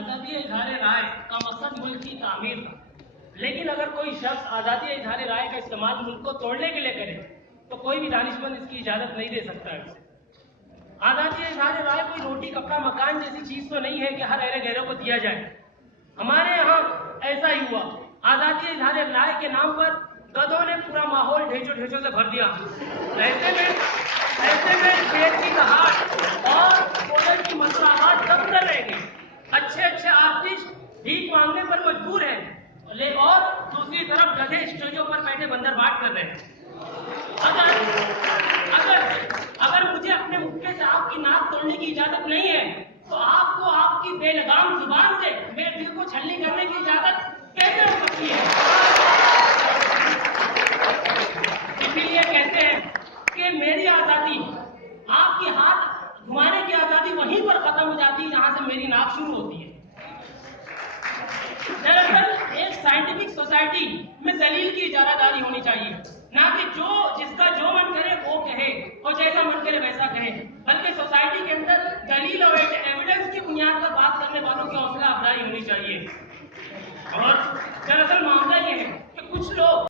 आजादी इजहार राय का मकसद मुल्क की तामीर था, लेकिन अगर कोई शख्स आजादी इजहार राय का इस्तेमाल मुल्क को तोड़ने के लिए करे तो कोई भी दानिशमंद इसकी इजाजत नहीं दे सकता है। आजादी इजहार राय कोई रोटी कपड़ा मकान जैसी चीज तो नहीं है कि हर अहले गैरों को दिया जाए। हमारे यहाँ ऐसा ही हुआ। आजादी इजहार राय के नाम पर गधों ने पूरा माहौल ढेंचों ढेंचों से भर दिया। ऐसे में शेर की दहाड़ और कोयल की मसराहट दब कर रह गई। अच्छे आर्टिस्ट भीख मांगने पर मजबूर हैं और दूसरी तरफ गधे स्टेजों पर बैठे बंदर बाट कर रहे हैं। अगर मुझे अपने मुक्के से आपकी नाक तोड़ने की इजाजत नहीं है तो आपको आपकी बेलगाम जुबान से मेरे दिल को छलनी करने की इजाजत कैसे हो सकती है? इसीलिए कहते हैं कि मेरी आजादी, आपकी हाथ घुमाने की आजादी वहीं पर खत्म हो जाती है जहां से मेरी नाक शुरू होती है। दरअसल एक साइंटिफिक सोसाइटी में दलील की इजारादारी होनी चाहिए, ना कि जिसका जो मन करे वो कहे और जैसा मन करे वैसा कहे, बल्कि सोसाइटी के अंदर दलील और एविडेंस की बुनियाद पर बात करने वालों की हौसला अफजाई होनी चाहिए। और दरअसल मामला ये है कि कुछ लोग